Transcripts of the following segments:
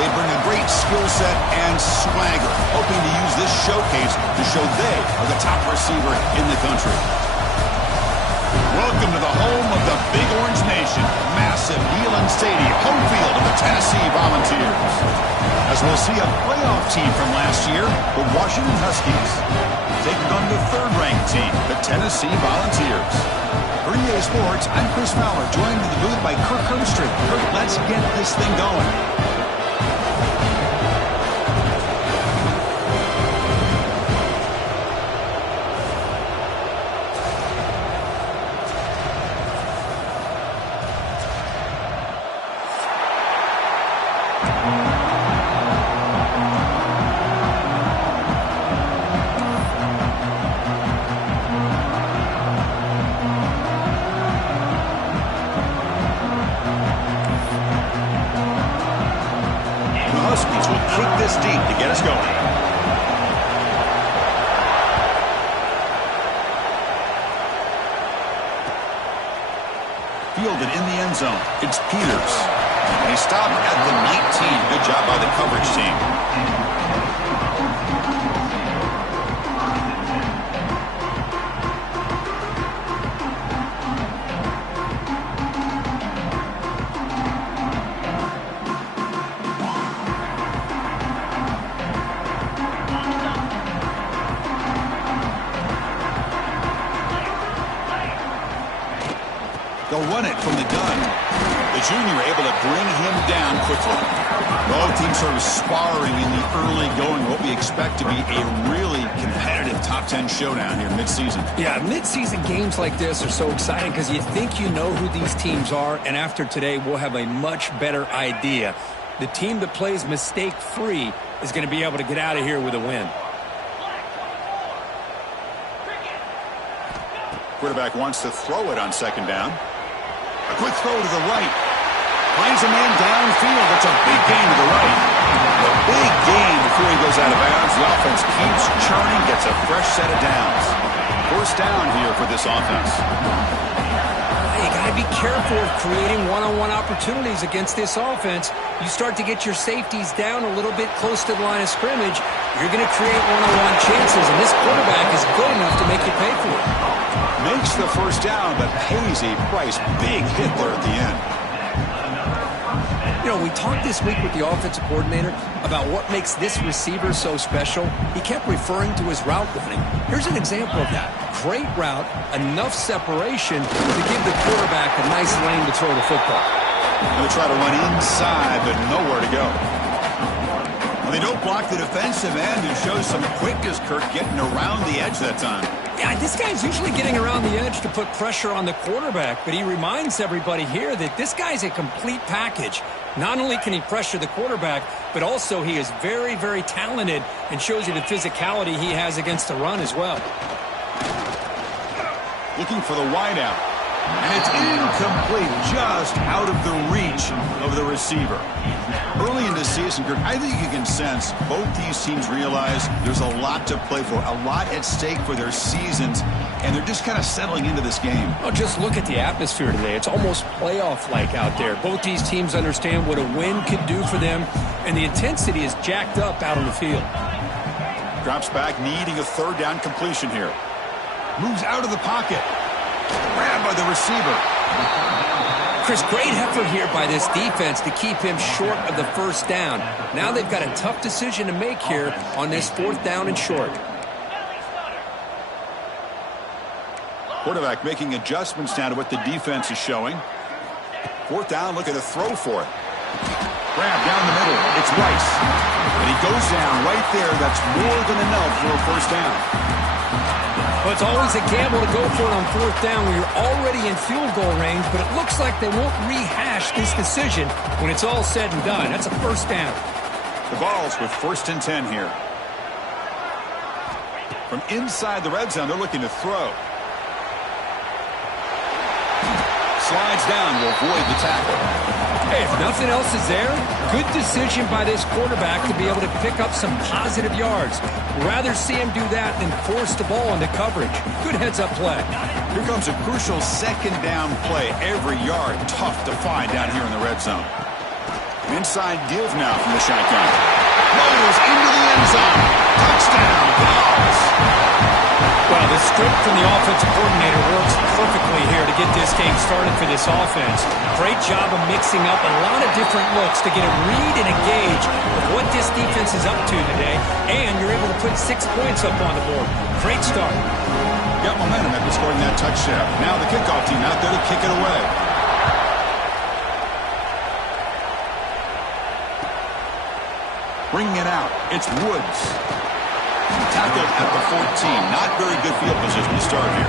They bring a great skill set and swagger, hoping to use this showcase to show they are the top receiver in the country. Welcome to the home of the Big Orange Nation. Massive Neyland Stadium, home field of the Tennessee Volunteers. As we'll see a playoff team from last year, the Washington Huskies, taking on the third-ranked team, the Tennessee Volunteers. For EA Sports, I'm Chris Fowler, joined in the booth by Kirk Herbstreit. Kirk, let's get this thing going. Deep to get us going. Fielded in the end zone. It's Peters. And he stopped at the 19. Good job by the coverage team. They'll run it from the gun. The junior able to bring him down quickly. Both teams sort of sparring in the early going. What we expect to be a really competitive top 10 showdown here mid-season. Yeah, mid-season games like this are so exciting because you think you know who these teams are, and after today we'll have a much better idea. The team that plays mistake-free is going to be able to get out of here with a win. Quarterback wants to throw it on second down. A quick throw to the right. Finds a man downfield. That's a big gain to the right. A big gain before he goes out of bounds. The offense keeps churning, gets a fresh set of downs. First down here for this offense. You got to be careful of creating one-on-one opportunities against this offense. You start to get your safeties down a little bit close to the line of scrimmage, you're going to create one-on-one chances, and this quarterback is good enough to make you pay for it. Makes the first down, but pays a price. Big hit there at the end. You know, we talked this week with the offensive coordinator about what makes this receiver so special. He kept referring to his route running. Here's an example of that. Great route, enough separation to give the quarterback a nice lane to throw the football. They'll try to run inside, but nowhere to go. Well, they don't block the defensive end and show some quickness, Kirk, getting around the edge that time. Yeah, this guy's usually getting around the edge to put pressure on the quarterback, but he reminds everybody here that this guy's a complete package. Not only can he pressure the quarterback, but also he is very, very talented and shows you the physicality he has against the run as well. Looking for the wideout. And it's incomplete, just out of the reach of the receiver. Early in the season, Kirk, I think you can sense both these teams realize there's a lot to play for, a lot at stake for their seasons, and they're just kind of settling into this game. Oh, just look at the atmosphere today. It's almost playoff-like out there. Both these teams understand what a win could do for them, and the intensity is jacked up out on the field. Drops back, needing a third down completion here. Moves out of the pocket. Grabbed by the receiver. Chris, great effort here by this defense to keep him short of the first down. Now they've got a tough decision to make here on this fourth down and short. Quarterback making adjustments now to what the defense is showing. Fourth down, looking to throw for it. Grab down the middle. It's Rice. And he goes down right there. That's more than enough for a first down. Well, it's always a gamble to go for it on fourth down when you're already in field goal range, but it looks like they won't rehash this decision when it's all said and done. That's a first down. The Vols with 1st and 10 here. From inside the red zone, they're looking to throw. Slides down to avoid the tackle. Hey, if nothing else is there, good decision by this quarterback to be able to pick up some positive yards. Rather see him do that than force the ball into coverage. Good heads-up play. Here comes a crucial second down play. Every yard tough to find down here in the red zone. Inside give now from the shotgun. Rolls into the end zone. Touchdown, Dogs. Well, the script from the offensive coordinator works perfectly here to get this game started for this offense. Great job of mixing up a lot of different looks to get a read and a gauge of what this defense is up to today, and you're able to put 6 points up on the board. Great start. Got momentum after scoring that touchdown. Now the kickoff team out there to kick it away. Bringing it out, it's Woods. Tackled at the 14. Not very good field position to start here.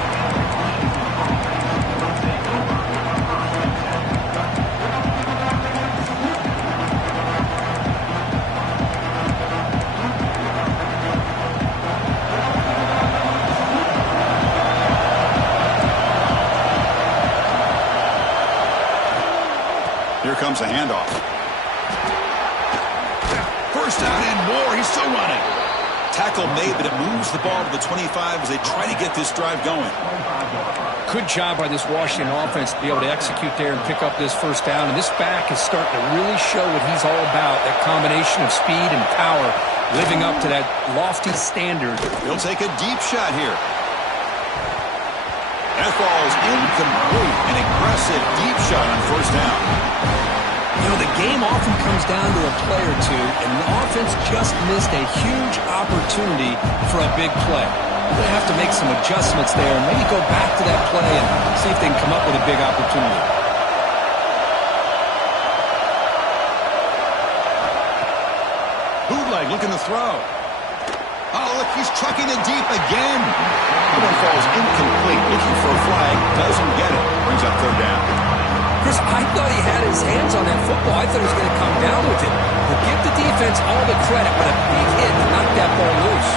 Here comes a handoff. First down and more. He's still running. Tackle made, but it moves the ball to the 25 as they try to get this drive going. Good job by this Washington offense to be able to execute there and pick up this first down. And this back is starting to really show what he's all about, that combination of speed and power, living up to that lofty standard. He'll take a deep shot here. That falls incomplete. An aggressive deep shot on first down. You know, the game often comes down to a play or two, and the offense just missed a huge opportunity for a big play. They have to make some adjustments there and maybe go back to that play and see if they can come up with a big opportunity. Bootleg looking to throw. Oh, look, he's chucking it deep again. That one falls incomplete. Looking for a flag. Doesn't get it. Brings up third down. Chris, I thought he had his hands on that football. I thought he was going to come down with it. But give the defense all the credit, but a big hit to knock that ball loose.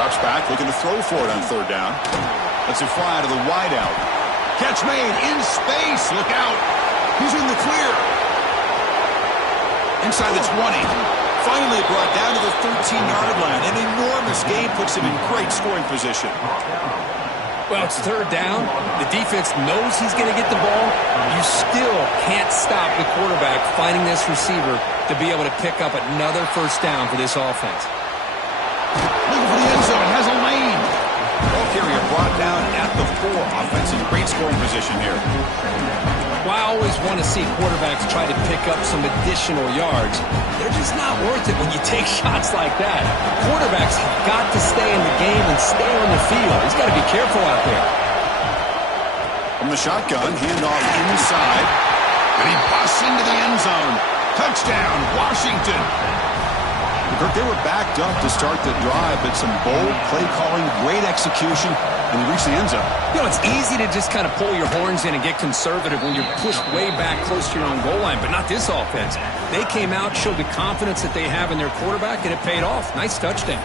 Drops back, looking to throw for it on third down. Lets it fly to the wideout. Catch made in space. Look out. He's in the clear. Inside the 20. Finally brought down to the 13-yard line. An enormous gain puts him in great scoring position. Well, it's third down. The defense knows he's going to get the ball. You still can't stop the quarterback finding this receiver to be able to pick up another first down for this offense. Looking for the end zone. Has a lane. Ball carrier brought down at the 4. Offense in great scoring position here. Well, I always want to see quarterbacks try to pick up some additional yards. They're just not worth it when you take shots like that. Quarterbacks have got to stay in the game and stay on the field. He's got to be careful out there. From the shotgun, handoff inside. And he busts into the end zone. Touchdown, Washington. Kirk, they were backed up to start the drive, but some bold play calling, great execution, and they reached the end zone. You know, it's easy to just kind of pull your horns in and get conservative when you're pushed way back close to your own goal line, but not this offense. They came out, showed the confidence that they have in their quarterback, and it paid off. Nice touchdown.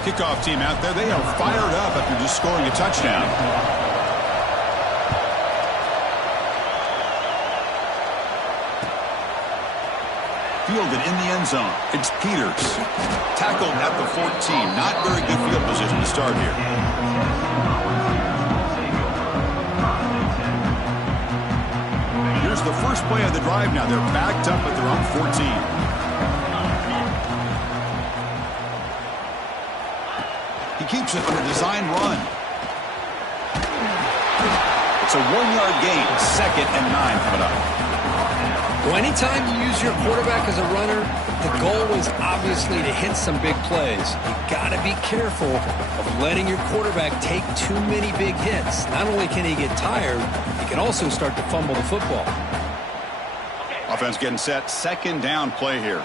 Kickoff team out there, they are fired up after just scoring a touchdown. Fielded in the end zone. It's Peters. Tackled at the 14. Not very good field position to start here. Here's the first play of the drive now. They're backed up at their own 14. He keeps it on a design run. It's a 1-yard gain. 2nd and 9 coming up. Well, anytime you use your quarterback as a runner, the goal is obviously to hit some big plays. You got to be careful of letting your quarterback take too many big hits. Not only can he get tired, he can also start to fumble the football. Offense getting set. 2nd down play here.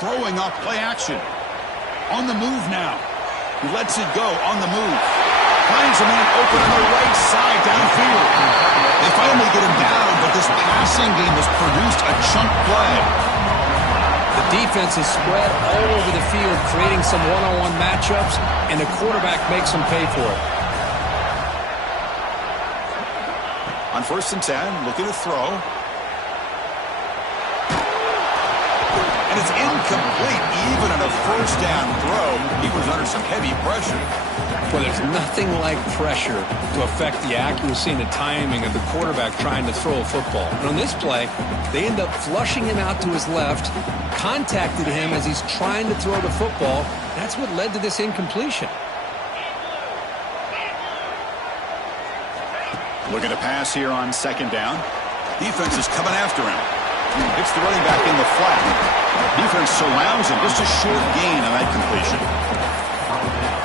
Throwing off play action. On the move now. He lets it go on the move. Finds a man open on the right side downfield. They finally get him down, but this passing game has produced a chunk play. The defense is spread all over the field, creating some one-on-one matchups, and the quarterback makes them pay for it. On On 1st and 10, looking to throw. And it's incomplete. Even on a first down throw, he was under some heavy pressure. Well, there's nothing like pressure to affect the accuracy and the timing of the quarterback trying to throw a football. And on this play, they end up flushing him out to his left, contacted him as he's trying to throw the football. That's what led to this incompletion. Looking to pass here on 2nd down. Defense is coming after him. It's the running back in the flat. Defense surrounds him. Just a short gain on that completion.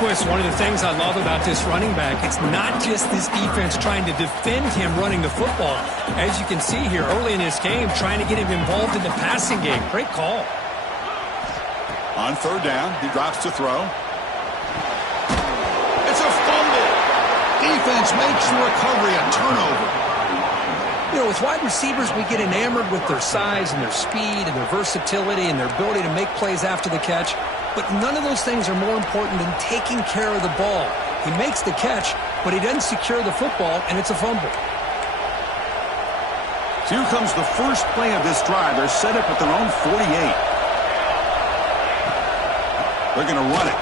Well, it's one of the things I love about this running back. It's not just this defense trying to defend him running the football. As you can see here early in this game, trying to get him involved in the passing game. Great call. On 3rd down, he drops to throw. It's a fumble. Defense makes the recovery a turnover. You know, with wide receivers, we get enamored with their size and their speed and their versatility and their ability to make plays after the catch. But none of those things are more important than taking care of the ball. He makes the catch, but he doesn't secure the football, and it's a fumble. So here comes the first play of this drive. They're set up at their own 48. They're going to run it.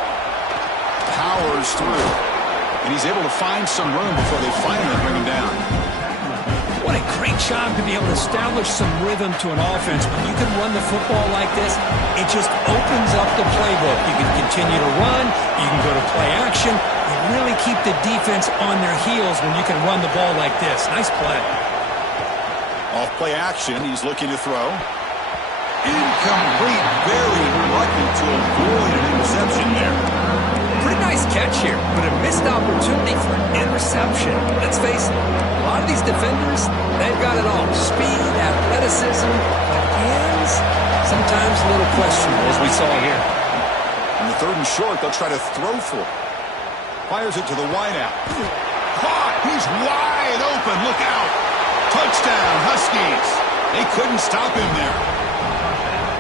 Powers through. And he's able to find some room before they finally bring him down. What a great job to be able to establish some rhythm to an offense. When you can run the football like this, it just opens up the playbook. You can continue to run. You can go to play action. You really keep the defense on their heels when you can run the ball like this. Nice play. Off play action, he's looking to throw. Incomplete. Very lucky to avoid an interception there. Pretty nice catch here, but a missed opportunity for an interception. Let's face it, a lot of these defenders, they've got it all. Speed, athleticism, but hands, sometimes a little questionable, as we saw here. On the 3rd and short, they'll try to throw for it. Fires it to the wideout. Caught! He's wide open. Look out! Touchdown, Huskies. They couldn't stop him there.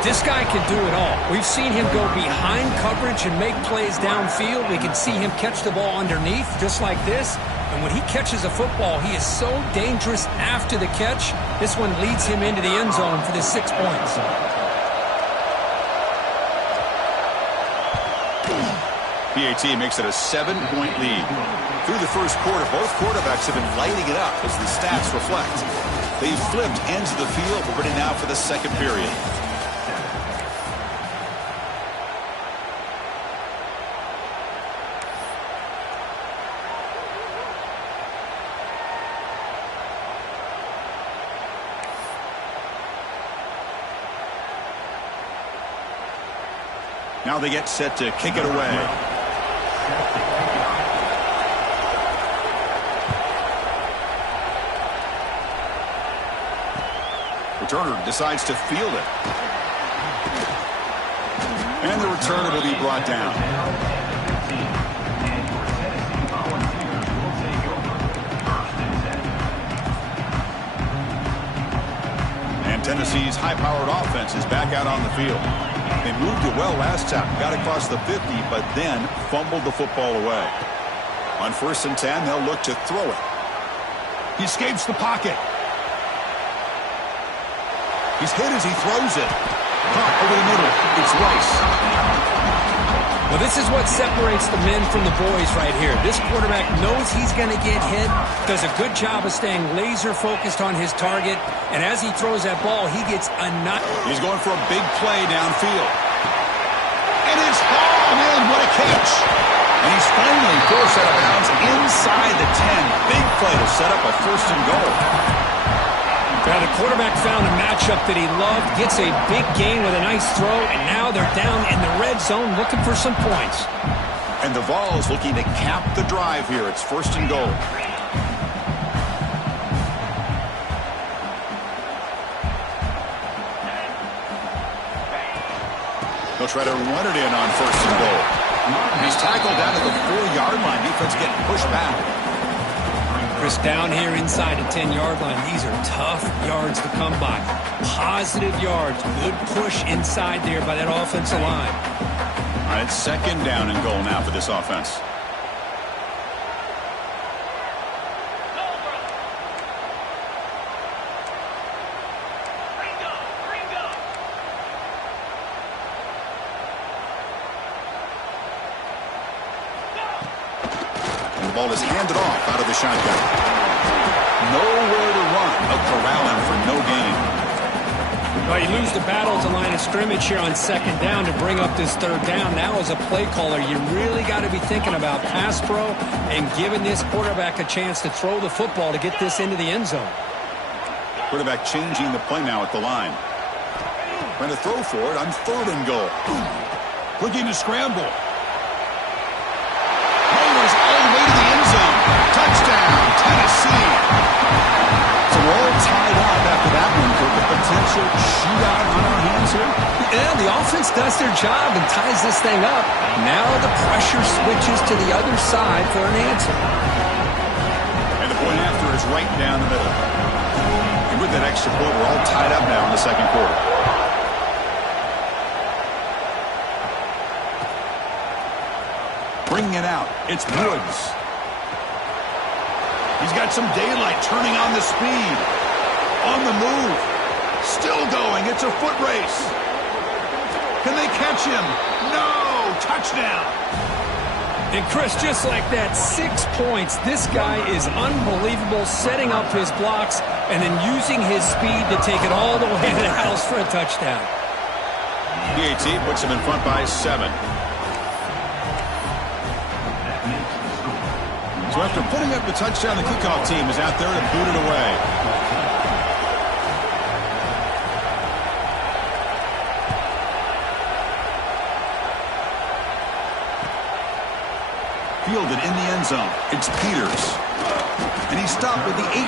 This guy can do it all. We've seen him go behind coverage and make plays downfield. We can see him catch the ball underneath, just like this. And when he catches a football, he is so dangerous after the catch. This one leads him into the end zone for the 6 points. PAT makes it a 7-point lead. Through the first quarter, both quarterbacks have been lighting it up as the stats reflect. They've flipped ends of the field. We're ready now for the 2nd period. Now they get set to kick it away. Returner decides to field it. And the returner will be brought down. And Tennessee's high-powered offense is back out on the field. They moved it well last time, got across the 50, but then fumbled the football away. On 1st and 10, they'll look to throw it. He escapes the pocket. He's hit as he throws it. Caught over the middle. It's Rice. Well, this is what separates the men from the boys right here. This quarterback knows he's going to get hit, does a good job of staying laser-focused on his target, and as he throws that ball, he gets a nut. He's going for a big play downfield. And it's hauled in. What a catch. And he's finally forced out of bounds inside the 10. Big play to set up a 1st and goal. Now the quarterback found a matchup that he loved, gets a big gain with a nice throw, and now they're down in the red zone looking for some points. And the Vols looking to cap the drive here. It's 1st and goal. They'll try to run it in on 1st and goal. He's tackled down at the 4-yard line. Defense getting pushed back. Chris, down here inside the 10-yard line, these are tough yards to come by. Positive yards, good push inside there by that offensive line. All right, it's 2nd down and goal now for this offense. ball is handed off out of the shotgun. Nowhere to run. A corralling for no gain. Well, you lose the battle at the line of scrimmage here on second down to bring up this third down. Now as a play caller, you really got to be thinking about pass pro and giving this quarterback a chance to throw the football to get this into the end zone. Quarterback changing the play now at the line. Trying to throw for it on third and goal. Looking to scramble. Homers all the way to the end zone. Touchdown, Tennessee. So we're all tied up after that one for the potential shootout on our hands here. Yeah, the offense does their job and ties this thing up. Now the pressure switches to the other side for an answer. And the point after is right down the middle. And with that extra point, we're all tied up now in the second quarter. Bringing it out, it's Woods. He's got some daylight, turning on the speed. On the move. Still going, it's a foot race. Can they catch him? No, touchdown. And Chris, just like that, 6 points. This guy is unbelievable, setting up his blocks and then using his speed to take it all the way to the house for a touchdown. PAT puts him in front by 7. So after putting up the touchdown, the kickoff team is out there to boot it away. Fielded in the end zone. It's Peters. And he stopped with the 18.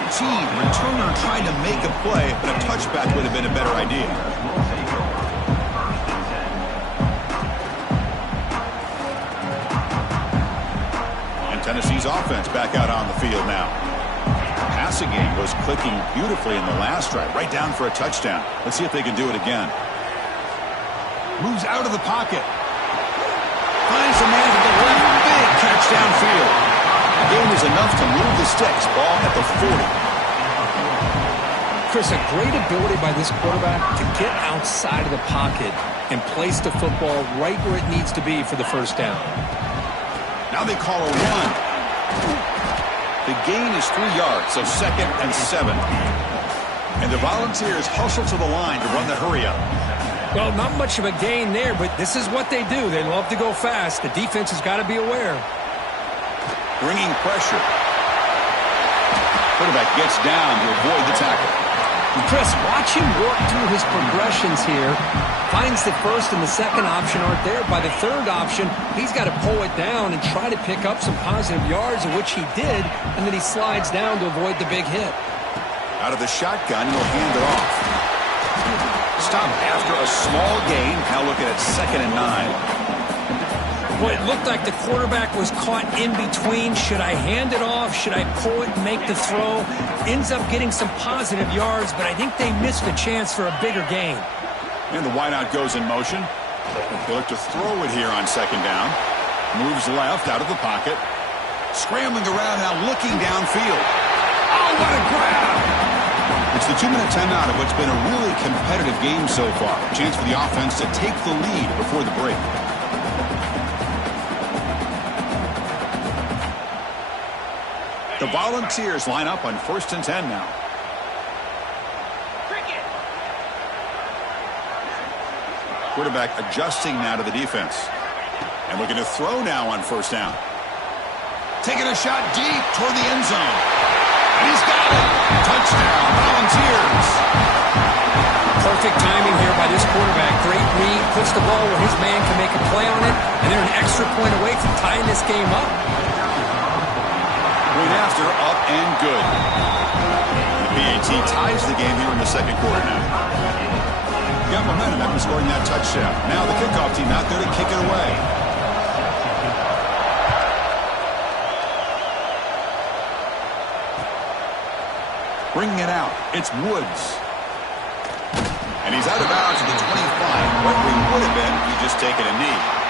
Returner trying to make a play, but a touchback would have been a better idea. Tennessee's offense back out on the field now. The passing game was clicking beautifully in the last drive, right down for a touchdown. Let's see if they can do it again. Moves out of the pocket. Finds a man to the left. Big catch downfield. The game is enough to move the sticks. Ball at the 40. Chris, a great ability by this quarterback to get outside of the pocket and place the football right where it needs to be for the first down. Now they call a run. The gain is 3 yards, so 2nd and 7. And the Volunteers hustle to the line to run the hurry-up. Well, not much of a gain there, but this is what they do. They love to go fast. The defense has got to be aware. Bringing pressure. Quarterback gets down to avoid the tackle. Chris, watch him work through his progressions here. Finds the first and the second option aren't there. By the third option, he's got to pull it down and try to pick up some positive yards, of which he did, and then he slides down to avoid the big hit. Out of the shotgun, he'll hand it off. Stop after a small gain. Now looking at 2nd and 9. Boy, it looked like the quarterback was caught in between. Should I hand it off? Should I pull it and make the throw? Ends up getting some positive yards, but I think they missed a chance for a bigger gain. And the wideout goes in motion. They look to throw it here on 2nd down. Moves left out of the pocket. Scrambling around now, looking downfield. Oh, what a grab! It's the 2-minute timeout of what's been a really competitive game so far. A chance for the offense to take the lead before the break. The Volunteers line up on 1st and 10 now. Quarterback adjusting now to the defense. And looking to throw now on 1st down. Taking a shot deep toward the end zone. And he's got it. Touchdown, Volunteers. Perfect timing here by this quarterback. Great read. Puts the ball where his man can make a play on it. And they're an extra point away from tying this game up. Point after, up and good. The PAT ties the game here in the second quarter now. Got momentum after scoring that touchdown. Now the kickoff team out there to kick it away. Bringing it out, it's Woods. And he's out of bounds at the 25. Right where he would have been if he'd just taken a knee.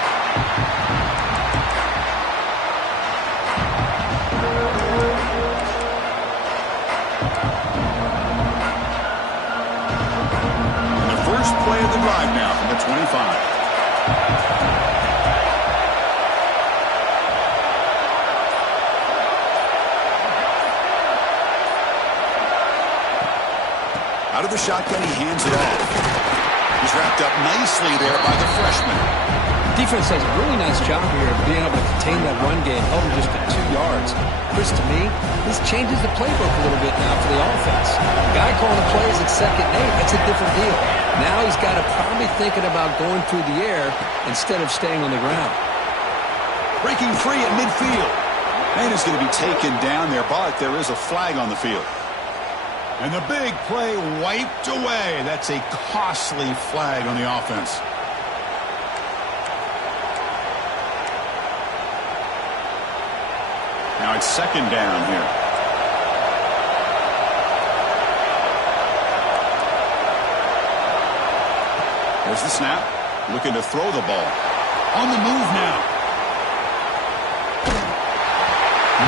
Play of the drive now from the 25. Out of the shotgun, he hands it off. He's wrapped up nicely there by the freshman. Defense does a really nice job here of being able to contain that run game, held him just at 2 yards. Chris, to me, this changes the playbook a little bit now for the offense. The guy calling the plays at 2nd and 8, that's a different deal. Now he's got to probably thinking about going through the air instead of staying on the ground. Breaking free at midfield. And is going to be taken down there, but there is a flag on the field. And the big play wiped away. That's a costly flag on the offense. Now it's 2nd down here. There's the snap. Looking to throw the ball. On the move now.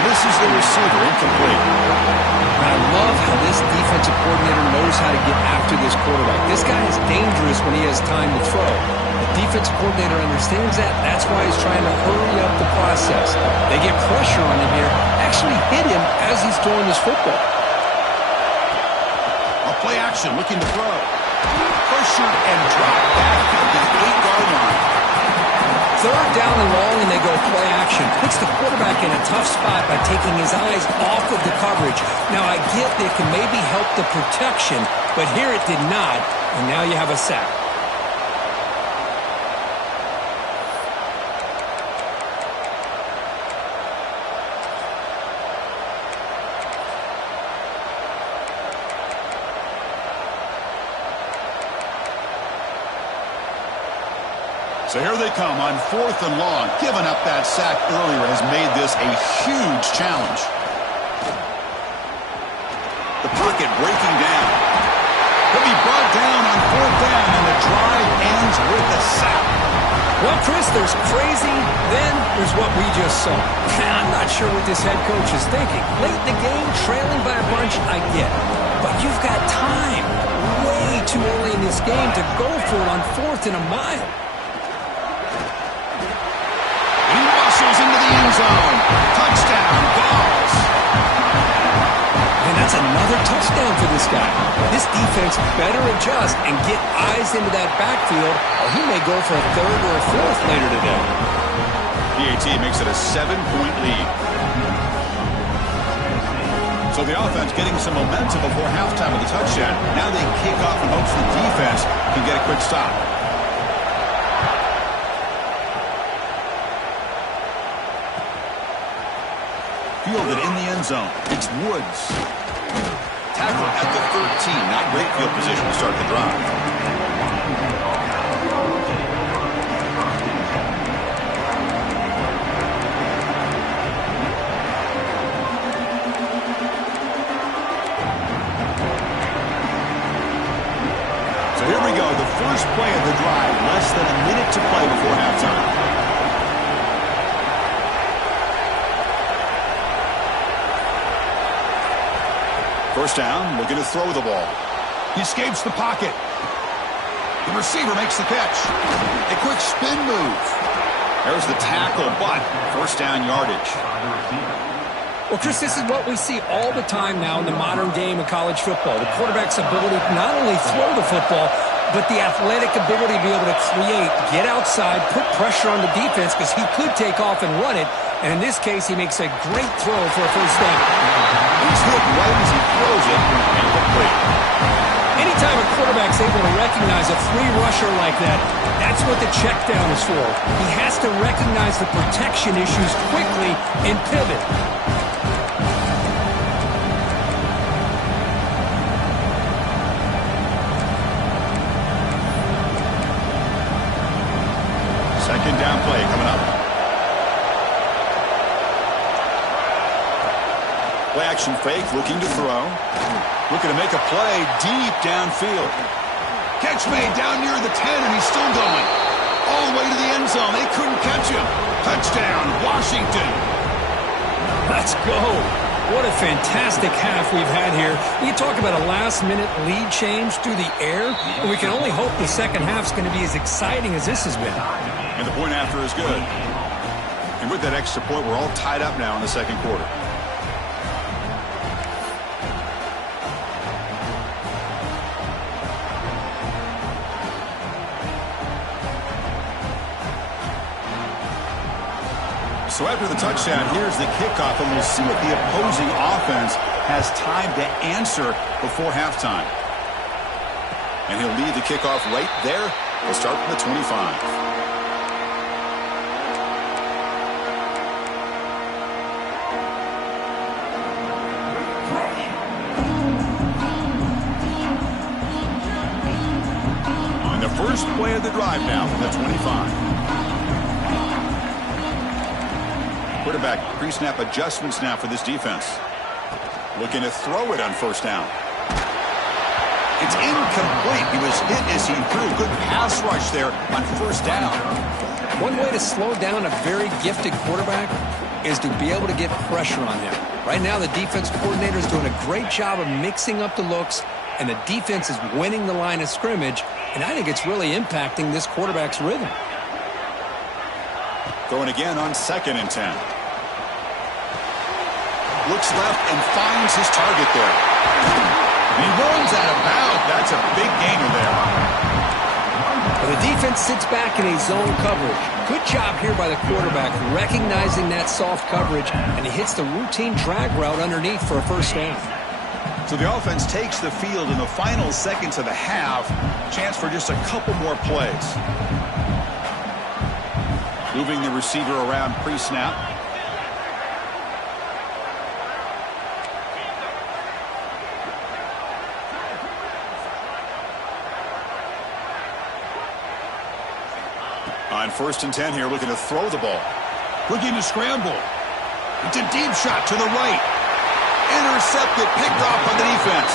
Misses the receiver, incomplete. I love how this defensive coordinator knows how to get after this quarterback. This guy is dangerous when he has time to throw. The defensive coordinator understands that. That's why he's trying to hurry up the process. They get pressure on him here. Actually hit him as he's throwing this football. A play action, looking to throw. Pressured and dropped back at the 8-yard line. 3rd down and long, and they go play action. Puts the quarterback in a tough spot by taking his eyes off of the coverage. Now, I get that it can maybe help the protection, but here it did not, and now you have a sack. So here they come on 4th and long. Giving up that sack earlier has made this a huge challenge. The pocket breaking down. He'll be brought down on 4th down, and the drive ends with a sack. Well, Chris, there's crazy, then there's what we just saw. I'm not sure what this head coach is thinking. Late in the game, trailing by a bunch, I get it. But you've got time, way too early in this game, to go for it on 4th and a mile. Into the end zone. Touchdown, Vols. And that's another touchdown for this guy. This defense better adjust and get eyes into that backfield, or he may go for a 3rd or a 4th later today. PAT makes it a 7-point lead. So the offense getting some momentum before halftime of the touchdown. Now they kick off in hopes the defense can get a quick stop. Fielded in the end zone. It's Woods. Tackle at the 13. Not great field position to start the drive. So here we go. The first play of the drive. Less than a minute to play before halftime. First down, looking to throw the ball. He escapes the pocket. The receiver makes the catch. A quick spin move. There's the tackle, but first down yardage. Well, Chris, this is what we see all the time now in the modern game of college football. The quarterback's ability to not only throw the football, but the athletic ability to be able to create, get outside, put pressure on the defense because he could take off and run it. And in this case, he makes a great throw for a first down. He's hit right as he throws it, and complete. Anytime a quarterback's able to recognize a free rusher like that, that's what the check down is for. He has to recognize the protection issues quickly and pivot. Second down play coming up. Play action fake, looking to throw. Looking to make a play deep downfield. Catch made down near the 10, and he's still going. All the way to the end zone. They couldn't catch him. Touchdown, Washington. Let's go. What a fantastic half we've had here. You talk about a last-minute lead change through the air, and we can only hope the second half's going to be as exciting as this has been. And the point after is good. And with that extra point, we're all tied up now in the second quarter. So after the touchdown, here's the kickoff, and we'll see if the opposing offense has time to answer before halftime. And he'll lead the kickoff right there. He'll start from the 25. First play of the drive now from the 25. Quarterback pre-snap adjustments now for this defense. Looking to throw it on first down. It's incomplete. He was hit as he threw. Good pass rush there on first down. One way to slow down a very gifted quarterback is to be able to get pressure on him. Right now, the defense coordinator is doing a great job of mixing up the looks, and the defense is winning the line of scrimmage, and I think it's really impacting this quarterback's rhythm. Going again on 2nd and 10. Looks left and finds his target there. And he runs out of bounds. That's a big gainer there. Well, the defense sits back in a zone coverage. Good job here by the quarterback recognizing that soft coverage, and he hits the routine drag route underneath for a first down. So the offense takes the field in the final seconds of the half. Chance for just a couple more plays. Moving the receiver around pre-snap. On 1st and 10 here, looking to throw the ball. Looking to scramble. It's a deep shot to the right. Intercepted, picked off by the defense.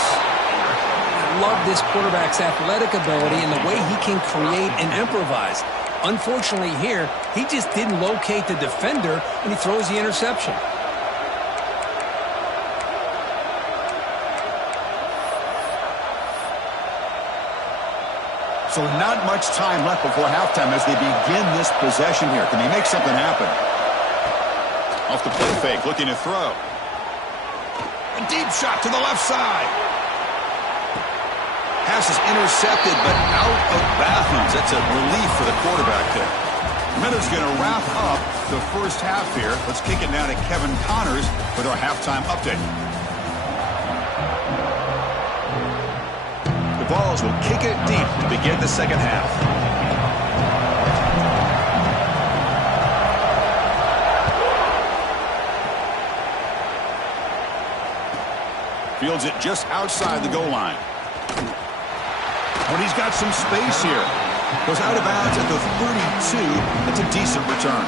I love this quarterback's athletic ability and the way he can create and improvise. Unfortunately here, he just didn't locate the defender, and he throws the interception. So not much time left before halftime as they begin this possession here. Can they make something happen? Off the play fake, looking to throw. A deep shot to the left side. Pass is intercepted, but out of bounds. That's a relief for the quarterback there. Miller's going to wrap up the first half here. Let's kick it now to Kevin Connors with our halftime update. The Vols will kick it deep to begin the second half. Fields it just outside the goal line. But he's got some space here. Goes out of bounds at the 32. That's a decent return.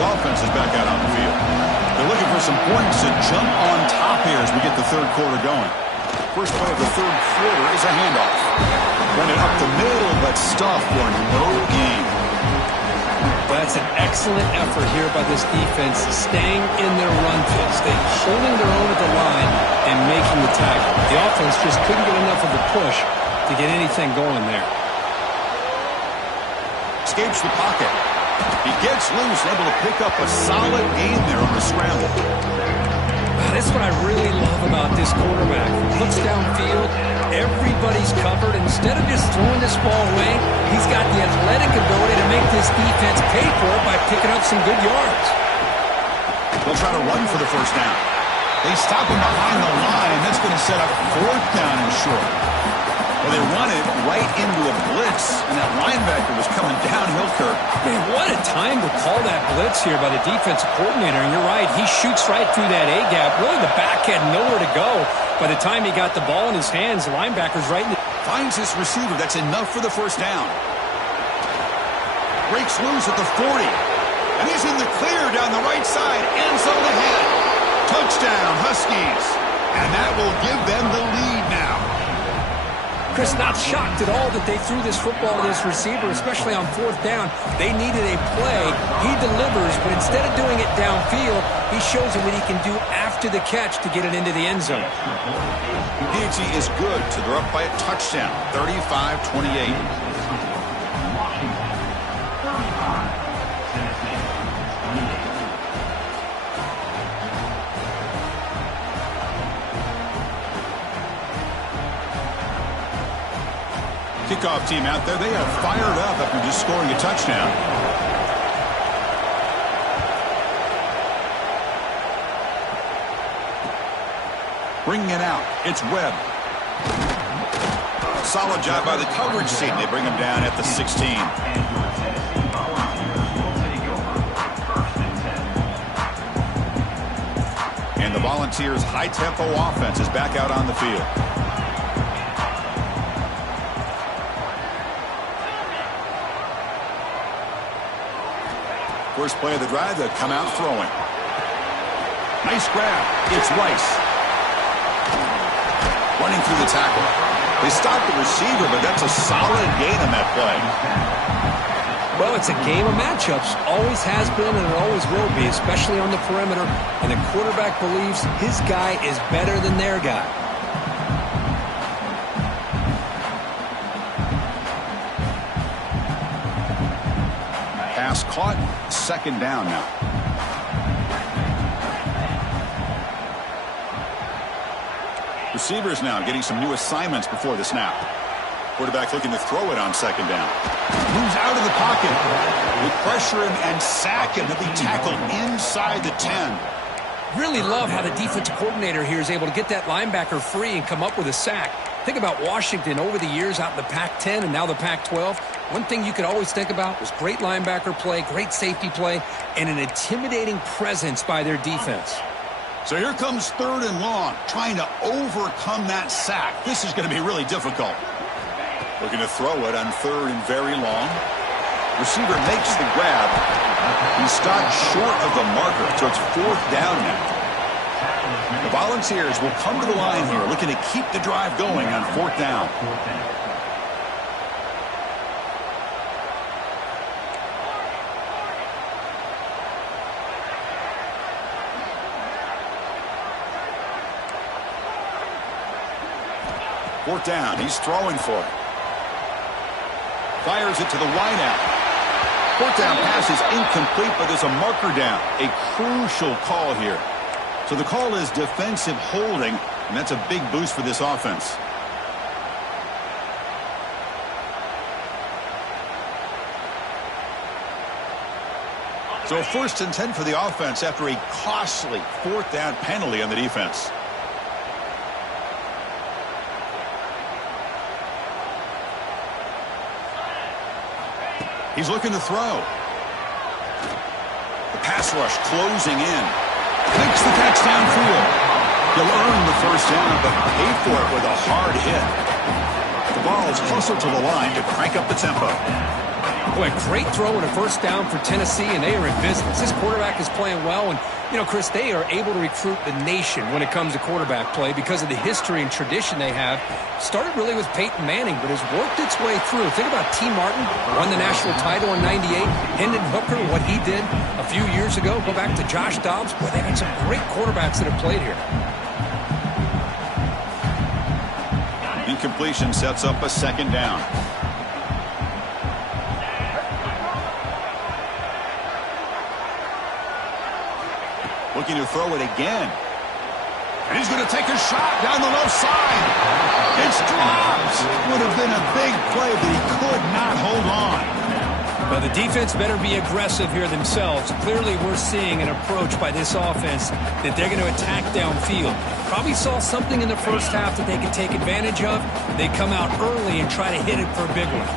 Offense is back out on the field. They're looking for some points to jump on top here as we get the third quarter going. First play of the third quarter is a handoff. Running up the middle, but stuffed for no gain. That's an excellent effort here by this defense, staying in their run fit, staying holding their own at the line and making the tackle. The offense just couldn't get enough of a push to get anything going there. Escapes the pocket. He gets loose, able to pick up a solid gain there on the scramble. That's what I really love about this quarterback. Looks downfield, everybody's covered. Instead of just throwing this ball away, he's got the athletic ability to make this defense pay for it by picking up some good yards. They'll try to run for the first down. They stop him behind the line. That's going to set up 4th down and short. Well, they run it right into a blitz, and that linebacker was coming downhill, Kirk. Man, what a time to call that blitz here by the defensive coordinator. And you're right, he shoots right through that A-gap. Really, the back had nowhere to go. By the time he got the ball in his hands, the linebacker's right in the... Finds his receiver. That's enough for the first down. Breaks loose at the 40. And he's in the clear down the right side. End zone ahead. Touchdown, Huskies. And that will give them the lead now. Chris, not shocked at all that they threw this football to this receiver, especially on 4th down. They needed a play. He delivers, but instead of doing it downfield, he shows them what he can do after the catch to get it into the end zone. PhD is good, so they're up by a touchdown, 35-28. Kickoff team out there, they are fired up after just scoring a touchdown. Bringing it out, it's Webb. Solid job by the coverage team. They bring him down at the 16. And the Volunteers' high-tempo offense is back out on the field. First play of the drive, they'll come out throwing. Nice grab. It's Rice. Running through the tackle. They stopped the receiver, but that's a solid gain on that play. Well, it's a game of matchups. Always has been and it always will be, especially on the perimeter. And the quarterback believes his guy is better than their guy. Pass caught. Second down now. Receivers now getting some new assignments before the snap. Quarterback looking to throw it on second down. Moves out of the pocket. We pressure him and sack him. He'll be tackled inside the 10. Really love how the defensive coordinator here is able to get that linebacker free and come up with a sack. Think about Washington over the years out in the Pac-10 and now the Pac-12. One thing you could always think about was great linebacker play, great safety play, and an intimidating presence by their defense. So here comes third and long, trying to overcome that sack. This is going to be really difficult. Looking to throw it on third and very long. Receiver makes the grab. He stopped short of the marker, so it's fourth down now. The Volunteers will come to the line here, looking to keep the drive going on fourth down. Fourth down, he's throwing for it. Fires it to the wideout. Fourth down pass is incomplete, but there's a marker down. A crucial call here. So the call is defensive holding, and that's a big boost for this offense. So first and 10 for the offense after a costly fourth down penalty on the defense. He's looking to throw. The pass rush closing in. Makes the catch downfield. He'll earn the first down, but paid for it with a hard hit. The ball is closer to the line to crank up the tempo. Boy, great throw and a first down for Tennessee, and they are in business. This quarterback is playing well, and, you know, Chris, they are able to recruit the nation when it comes to quarterback play because of the history and tradition they have. Started really with Peyton Manning, but has worked its way through. Think about T. Martin, won the national title in '98. Hendon Hooker, what he did a few years ago. Go back to Josh Dobbs. Boy, they've had some great quarterbacks that have played here. Incompletion sets up a second down. Looking to throw it again. And he's going to take a shot down the left side. It's dropped. Would have been a big play, but he could not hold on. Well, the defense better be aggressive here themselves. Clearly, we're seeing an approach by this offense that they're going to attack downfield. Probably saw something in the first half that they could take advantage of. They come out early and try to hit it for a big one.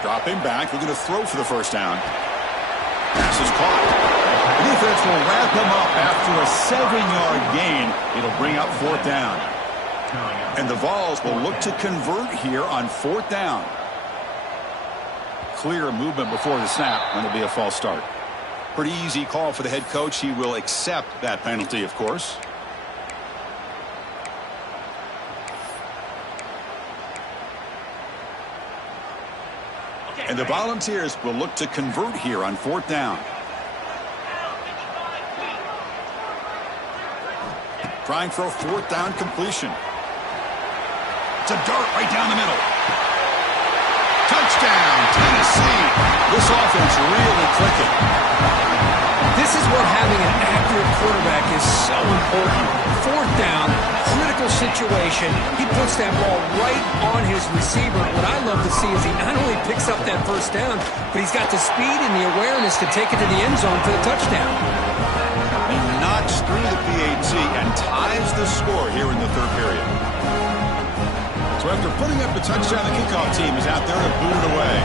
Dropping back. We're going to throw for the first down. Pass is caught. The defense will wrap him up after a 7-yard gain. It'll bring up fourth down. And the Vols will look to convert here on fourth down. Clear movement before the snap, and it'll be a false start. Pretty easy call for the head coach. He will accept that penalty, of course. And the Volunteers will look to convert here on fourth down. Trying for a fourth down completion. It's a dart right down the middle. Touchdown, Tennessee. This offense really clicking. This is what having an accurate quarterback is so important. Fourth down, critical critical situation, he puts that ball right on his receiver. What I love to see is he not only picks up that first down, but he's got the speed and the awareness to take it to the end zone for the touchdown. He knocks through the PAT and ties the score here in the third period. So after putting up the touchdown, the kickoff team is out there to boot it away.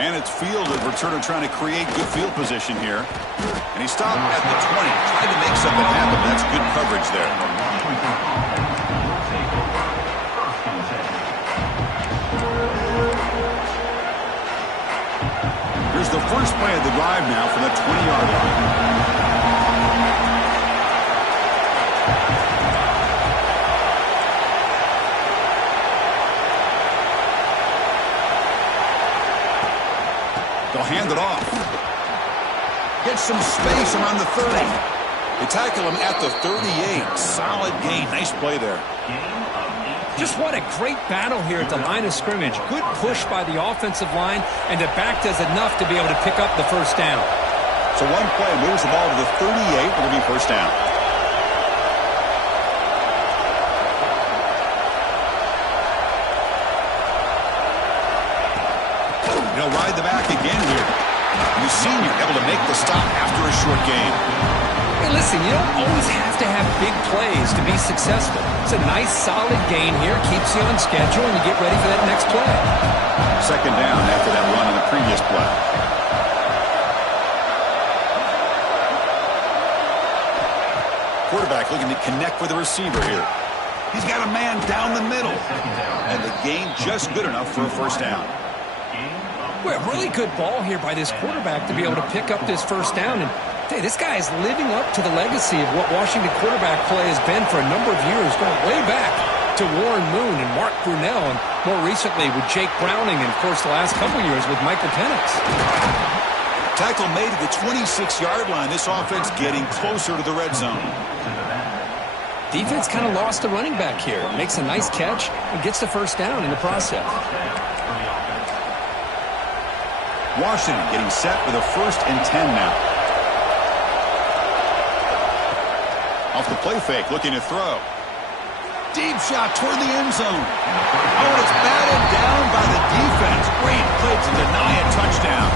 And it's fielded. Returner trying to create good field position here. And he stopped at the 20. Tried to make something happen. That's good coverage there. Here's the first play of the drive now from the 20-yard line. They'll hand it off. Get some space around the 30. They tackle him at the 38. Solid gain. Nice play there. Just what a great battle here at the line of scrimmage. Good push by the offensive line, and the back does enough to be able to pick up the first down. So one play moves the ball to the 38. It'll be first down. He'll ride the back again here. The senior able to make the stop after a short gain. Hey, listen, you don't always have to have big plays to be successful. It's a nice, solid gain here. Keeps you on schedule, and you get ready for that next play. Second down after that run on the previous play. Quarterback looking to connect with the receiver here. He's got a man down the middle. And the gain just good enough for a first down. Well, really good ball here by this quarterback to be able to pick up this first down. And hey, this guy is living up to the legacy of what Washington quarterback play has been for a number of years, going way back to Warren Moon and Mark Brunell, and more recently with Jake Browning, and, of course, the last couple years with Michael Penix. Tackle made at the 26-yard line. This offense getting closer to the red zone. Defense kind of lost the running back here. Makes a nice catch and gets the first down in the process. Washington getting set with a 1st and 10 now. Off the play fake, looking to throw. Deep shot toward the end zone. Oh, it's batted down by the defense. Great play to deny a touchdown.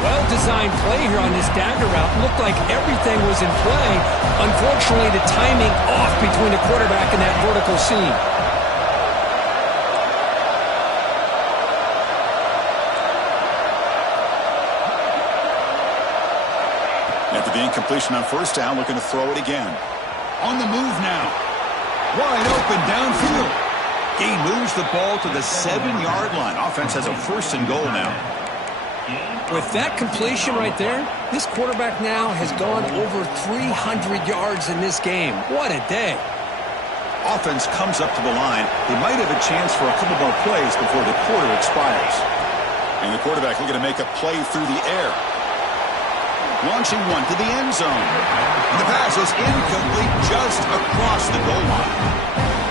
Well-designed play here on this dagger route. Looked like everything was in play. Unfortunately, the timing off between the quarterback and that vertical seam. After the incompletion on first down, looking to throw it again. On the move now. Wide open downfield. Gain moves the ball to the 7-yard line. Offense has a 1st and goal now. With that completion right there, this quarterback now has gone over 300 yards in this game. What a day. Offense comes up to the line. They might have a chance for a couple more plays before the quarter expires. And the quarterback looking to make a play through the air. Launching one to the end zone. And the pass is incomplete just across the goal line.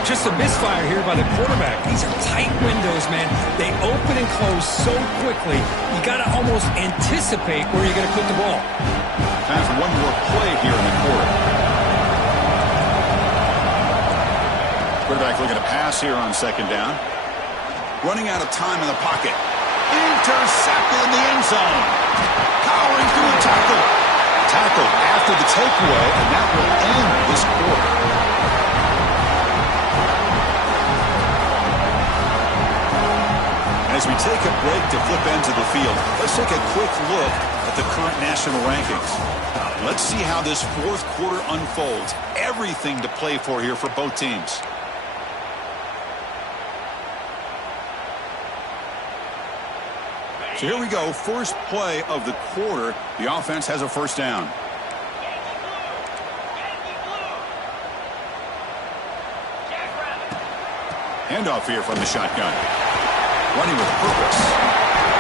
Just a misfire here by the quarterback. These are tight windows, man. They open and close so quickly. You got to almost anticipate where you're going to put the ball. Time for one more play here in the quarter. Quarterback looking to pass here on second down. Running out of time in the pocket. Intercepted in the end zone. Powering through a tackle. Tackle after the takeaway, and that will end this quarter. As we take a break to flip ends of the field, let's take a quick look at the current national rankings. Let's see how this fourth quarter unfolds. Everything to play for here for both teams. So here we go, first play of the quarter. The offense has a first down. Handoff here from the shotgun. Running with purpose.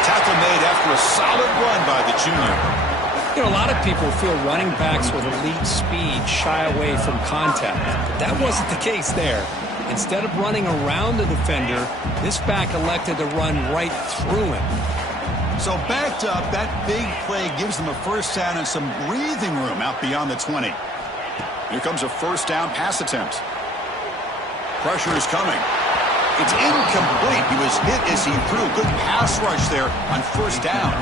Tackle made after a solid run by the junior. You know, a lot of people feel running backs with elite speed shy away from contact. But that wasn't the case there. Instead of running around the defender, this back elected to run right through him. So backed up, that big play gives them a first down and some breathing room out beyond the 20. Here comes a first down pass attempt. Pressure is coming. It's incomplete. He was hit as he threw. Good pass rush there on first down.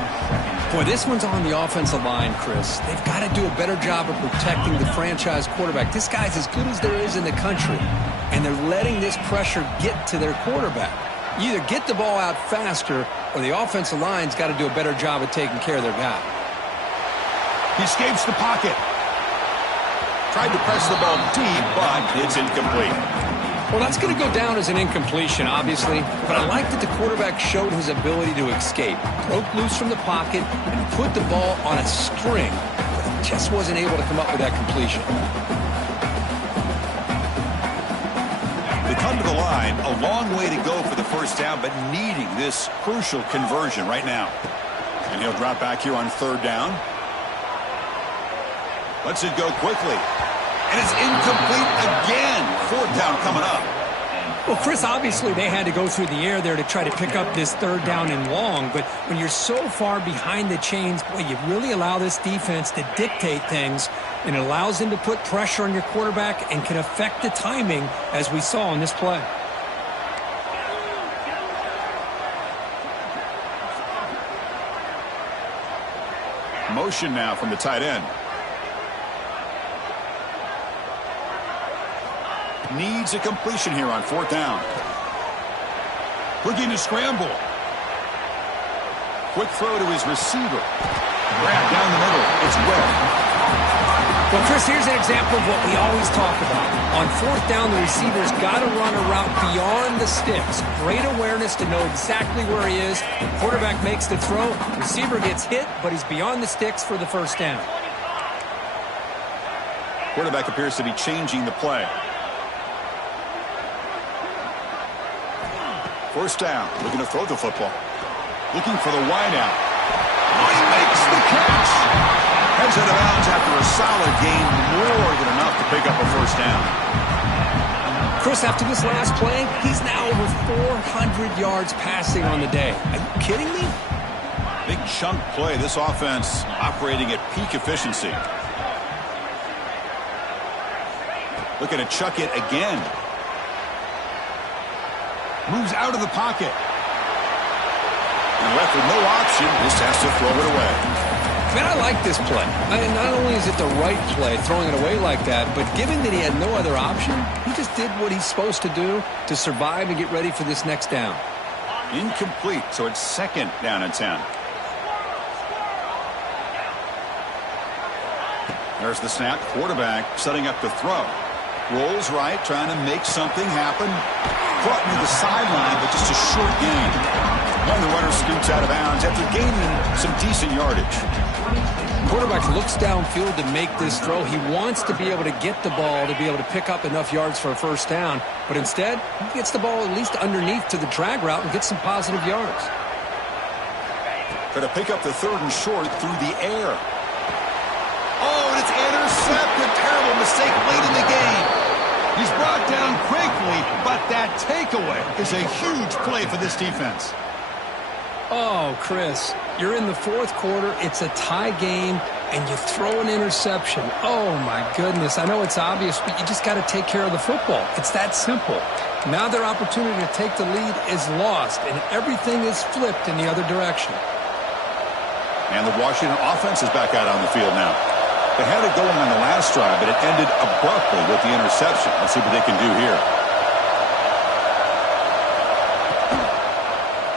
Boy, this one's on the offensive line, Chris. They've got to do a better job of protecting the franchise quarterback. This guy's as good as there is in the country, and they're letting this pressure get to their quarterback. You either get the ball out faster, or the offensive line's got to do a better job of taking care of their guy. He escapes the pocket. Tried to press the ball deep, but it's incomplete. Well, that's going to go down as an incompletion, obviously, but I like that the quarterback showed his ability to escape. Broke loose from the pocket and put the ball on a string, but just wasn't able to come up with that completion. They come to the line, a long way to go for the first down, but needing this crucial conversion right now. And he'll drop back here on third down. Lets it go quickly. And it's incomplete again. Fourth down coming up. Well, Chris, obviously they had to go through the air there to try to pick up this third down and long, but when you're so far behind the chains, boy, you really allow this defense to dictate things, and it allows them to put pressure on your quarterback and can affect the timing, as we saw in this play. Motion now from the tight end. Needs a completion here on fourth down. Looking to scramble. Quick throw to his receiver. Grab down the middle. It's Webb. Well, Chris, here's an example of what we always talk about. On fourth down, the receiver's got to run a route beyond the sticks. Great awareness to know exactly where he is. The quarterback makes the throw. The receiver gets hit, but he's beyond the sticks for the first down. Quarterback appears to be changing the play. First down, looking to throw the football. Looking for the wideout. Oh, he makes the catch! Heads out of bounds after a solid gain, more than enough to pick up a first down. Chris, after this last play, he's now over 400 yards passing on the day. Are you kidding me? Big chunk play. This offense operating at peak efficiency. Looking to chuck it again. Moves out of the pocket. And left with no option, just has to throw it away. Man, I like this play. Not only is it the right play, throwing it away like that, but given that he had no other option, he just did what he's supposed to do to survive and get ready for this next down. Incomplete, so it's second down and 10. There's the snap. Quarterback setting up the throw. Rolls right, trying to make something happen. Caught near the sideline, but just a short gain. And the runner scoots out of bounds after gaining some decent yardage. Quarterback looks downfield to make this throw. He wants to be able to get the ball to be able to pick up enough yards for a first down, but instead, he gets the ball at least underneath to the drag route and gets some positive yards. Try to pick up the third and short through the air. Oh, and it's intercepted. Terrible mistake late in the game. He's brought down quickly, but that takeaway is a huge play for this defense. Oh, Chris, you're in the fourth quarter. It's a tie game, and you throw an interception. Oh, my goodness. I know it's obvious, but you just got to take care of the football. It's that simple. Now their opportunity to take the lead is lost, and everything is flipped in the other direction. And the Washington offense is back out on the field now. They had it going on the last drive, but it ended abruptly with the interception. Let's see what they can do here.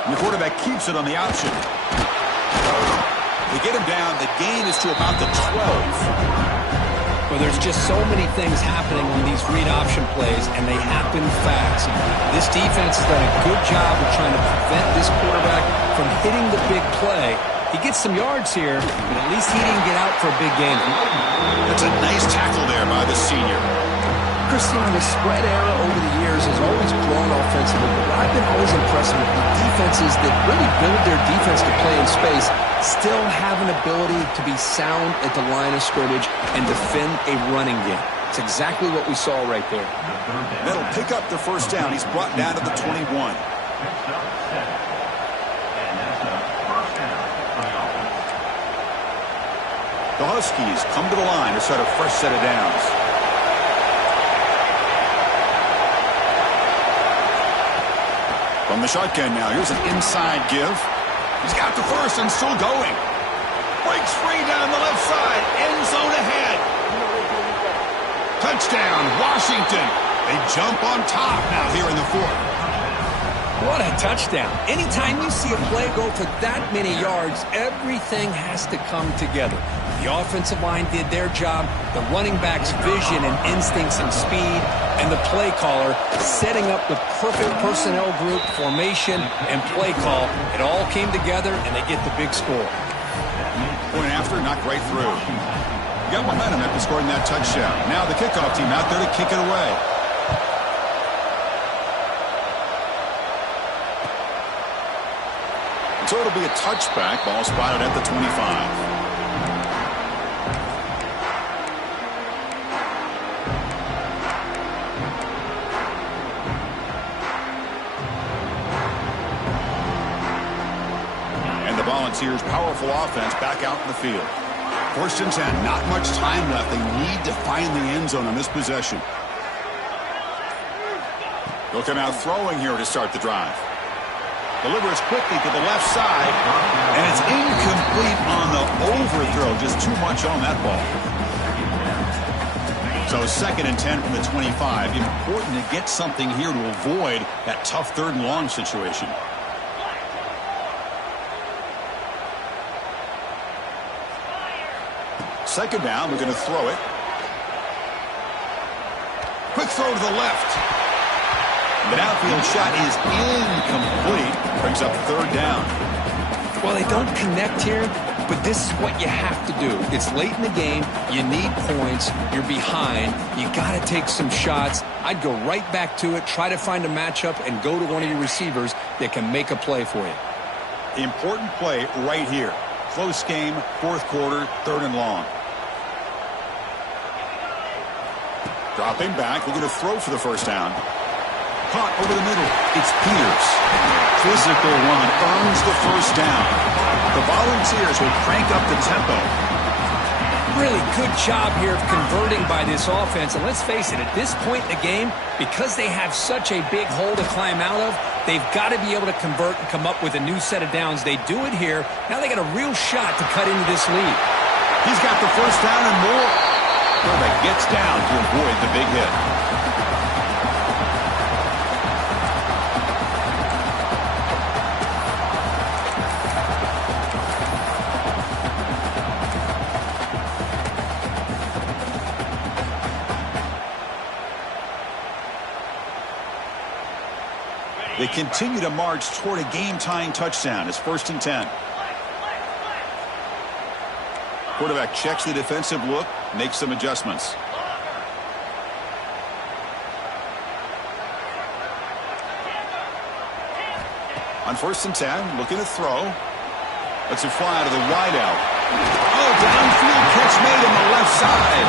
And the quarterback keeps it on the option. They get him down. The gain is to about the 12. Well, there's just so many things happening on these read option plays, and they happen fast. This defense has done a good job of trying to prevent this quarterback from hitting the big play. He gets some yards here, but at least he didn't get out for a big gain. That's a nice tackle there by the senior. Christian, the spread era over the years has always grown offensively, but I've been always impressed with the defenses that really build their defense to play in space, still have an ability to be sound at the line of scrimmage and defend a running game. It's exactly what we saw right there. That'll pick up the first down. He's brought down to the 21. The Huskies come to the line to start a fresh set of downs. From the shotgun now, here's an inside give. He's got the first and still going. Breaks free down the left side. End zone ahead. Touchdown, Washington. They jump on top now here in the fourth. What a touchdown. Anytime you see a play go for that many yards, everything has to come together. The offensive line did their job, the running back's vision and instincts and speed, and the play caller setting up the perfect personnel group, formation, and play call. It all came together, and they get the big score. Point after, knocked right through. Got momentum after scoring that touchdown. Now the kickoff team out there to kick it away. So it'll be a touchback. Ball spotted at the 25. Volunteers' powerful offense back out in the field. First and 10, not much time left. They need to find the end zone on this possession. They'll come out throwing here to start the drive. Delivers quickly to the left side, and it's incomplete on the overthrow. Just too much on that ball. So second and 10 from the 25. Important to get something here to avoid that tough third and long situation. Second down, we're going to throw it. Quick throw to the left. The downfield shot is incomplete. Brings up third down. Well, they don't connect here, but this is what you have to do. It's late in the game. You need points. You're behind. You got to take some shots. I'd go right back to it, try to find a matchup, and go to one of your receivers that can make a play for you. Important play right here. Close game, fourth quarter, third and long. Dropping back, we're going to throw for the first down. Caught over the middle. It's Peters. Physical run earns the first down. The Volunteers will crank up the tempo. Really good job here of converting by this offense. And let's face it, at this point in the game, because they have such a big hole to climb out of, they've got to be able to convert and come up with a new set of downs. They do it here. Now they got a real shot to cut into this lead. He's got the first down and more. Quarterback gets down to avoid the big hit. They continue to march toward a game-tying touchdown. It's first and 10. Quarterback checks the defensive look, makes some adjustments. On first and 10, looking to throw. Lets it fly to the wideout. Oh, downfield catch made on the left side.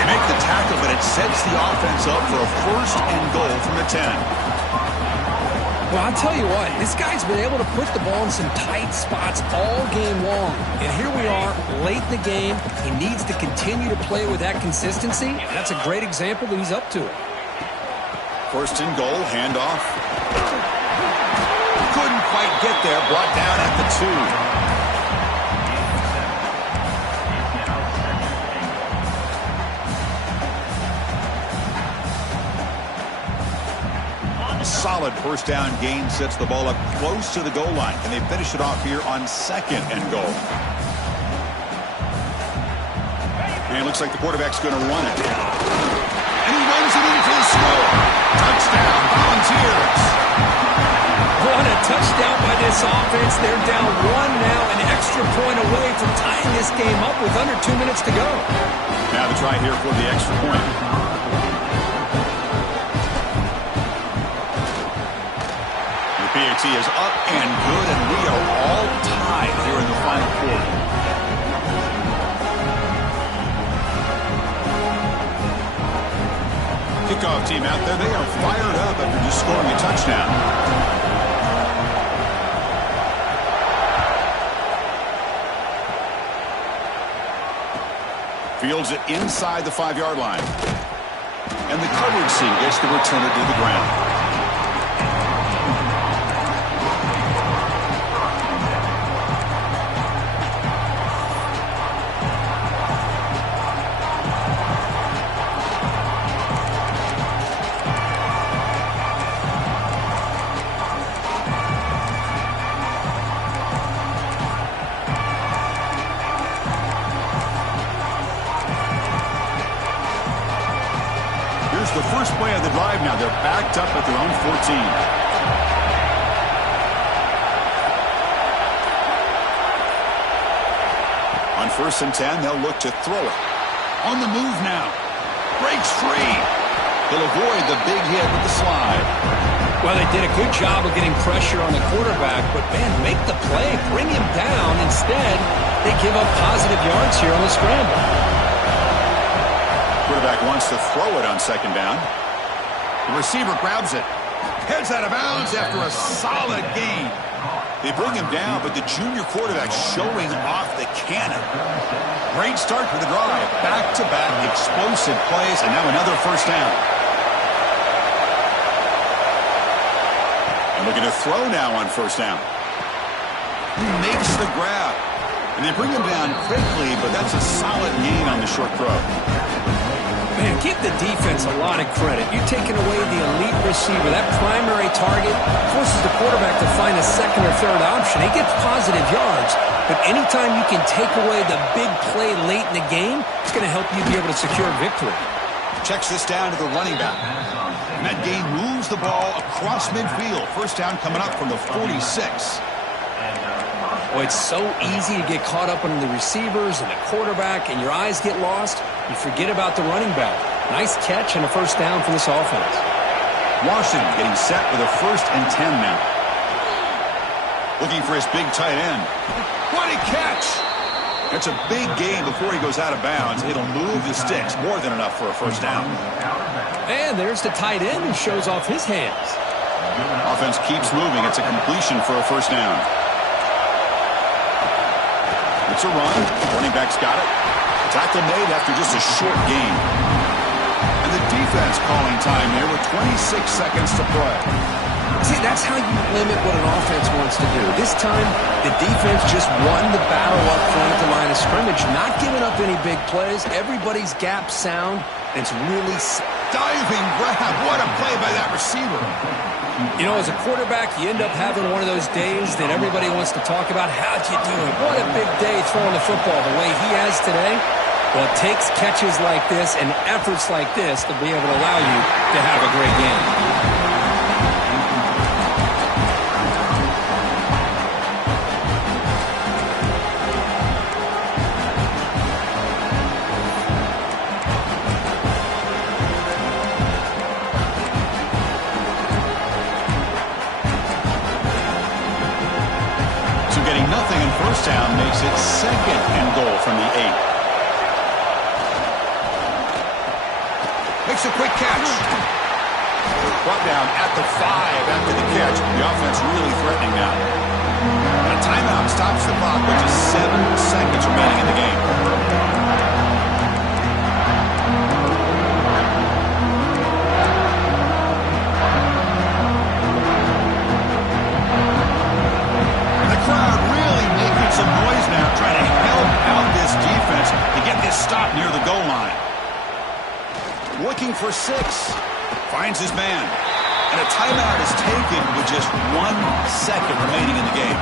They make the tackle, but it sets the offense up for a first and goal from the 10. Well, I'll tell you what, this guy's been able to put the ball in some tight spots all game long. And here we are, late in the game. He needs to continue to play with that consistency. And that's a great example that he's up to it. First and goal, handoff. Couldn't quite get there, brought down at the 2. Solid first down gain sets the ball up close to the goal line, and they finish it off here on second and goal. And it looks like the quarterback's going to run it. And he runs it in for the score. Touchdown, Volunteers. What a touchdown by this offense. They're down one now, an extra point away from tying this game up with under 2 minutes to go. Now the try here for the extra point. PAT is up and good, and we are all tied here in the final quarter. Kickoff team out there, they are fired up after just scoring a touchdown. Fields it inside the 5-yard line. And the coverage team gets the returner to the ground. The first play of the drive now. They're backed up at their own 14. On 1st and 10, they'll look to throw it. On the move now. Breaks free. He'll avoid the big hit with the slide. Well, they did a good job of getting pressure on the quarterback, but, man, make the play. Bring him down. Instead, they give up positive yards here on the scramble. Quarterback wants to throw it on 2nd down. The receiver grabs it. Heads out of bounds after a solid gain. They bring him down, but the junior quarterback showing off the cannon. Great start for the drive. Back-to-back explosive plays, and now another 1st down. And looking to throw now on 1st down. He makes the grab. And they bring him down quickly, but that's a solid gain on the short throw. Man, give the defense a lot of credit. You're taking away the elite receiver. That primary target forces the quarterback to find a 2nd or 3rd option. He gets positive yards, but anytime you can take away the big play late in the game, it's going to help you be able to secure victory. Checks this down to the running back. And that game moves the ball across midfield. 1st down coming up from the 46. Well, it's so easy to get caught up on the receivers and the quarterback, and your eyes get lost. You forget about the running back. Nice catch and a 1st down for this offense. Washington getting set with a 1st and 10 now. Looking for his big tight end. What a catch! It's a big gain before he goes out of bounds. It'll move the sticks. More than enough for a 1st down. And there's the tight end who shows off his hands. Offense keeps moving. It's a completion for a 1st down. It's a run. Running back's got it. Tackle made after just a short gain. And the defense calling time here with 26 seconds to play. See, that's how you limit what an offense wants to do. This time, the defense just won the battle up front at the line of scrimmage, not giving up any big plays. Everybody's gap sound, and it's really... Diving grab. What a play by that receiver. You know, as a quarterback, you end up having one of those days that everybody wants to talk about. How'd you do it? What a big day throwing the football the way he has today. Well, it takes catches like this and efforts like this to be able to allow you to have a great game. Getting nothing in 1st down makes it 2nd and goal from the 8. Makes a quick catch. Brought down at the 5 after the catch. The offense really threatening now. A timeout stops the clock with just 7 seconds remaining in the game. Crowd really making some noise now, trying to help out this defense to get this stop near the goal line. Looking for 6. Finds his man. And a timeout is taken with just 1 second remaining in the game.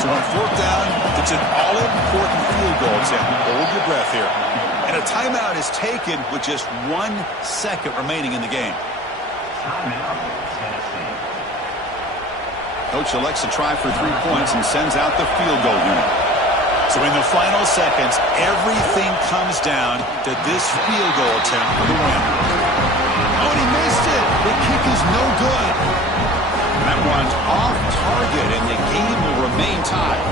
So on 4th down, it's an all-important field goal. So hold your breath here. And a timeout is taken with just 1 second remaining in the game. Coach elects to try for 3 points and sends out the field goal unit. So in the final seconds, everything comes down to this field goal attempt for the win. Oh, and he missed it. The kick is no good. And that one's off target, and the game will remain tied.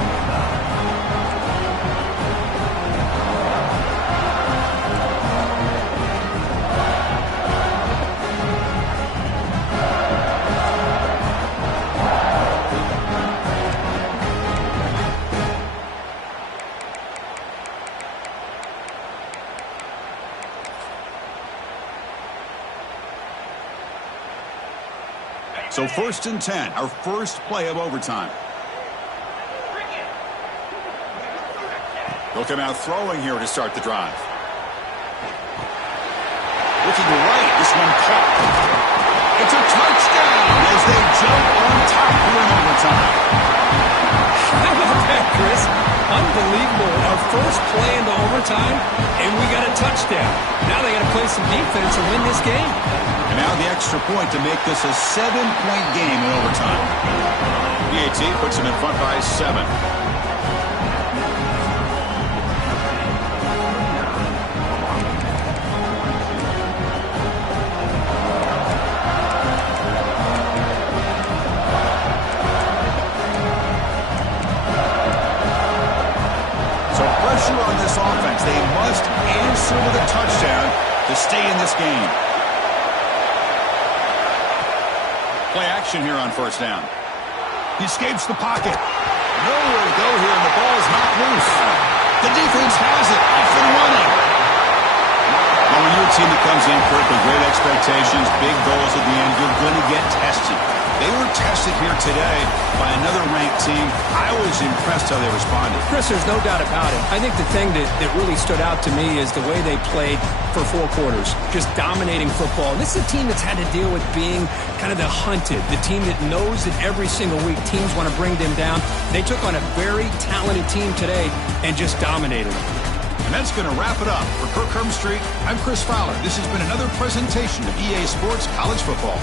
So 1st and 10, our first play of overtime. They'll come out throwing here to start the drive. Looking right, this one caught. It's a touchdown as they jump on top here in overtime. How about that, Chris? Unbelievable. Our first play into overtime, and we got a touchdown. Now they got to play some defense and win this game. And now the extra point to make this a 7-point game in overtime. PAT puts them in front by 7. On this offense, they must answer with a touchdown to stay in this game. Play action here on 1st down. He escapes the pocket. Nowhere to go here, and the ball is knocked loose. The defense has it, off and running. Well, when you're a team that comes in, Kirk, with great expectations, big goals at the end, you're going to get tested. They were tested here today by another ranked team. I was impressed how they responded. Chris, there's no doubt about it. I think the thing that really stood out to me is the way they played for 4 quarters, just dominating football. And this is a team that's had to deal with being kind of the hunted, the team that knows that every single week teams want to bring them down. They took on a very talented team today and just dominated them. And that's going to wrap it up. For Kirk Herbstreit, I'm Chris Fowler. This has been another presentation of EA Sports College Football.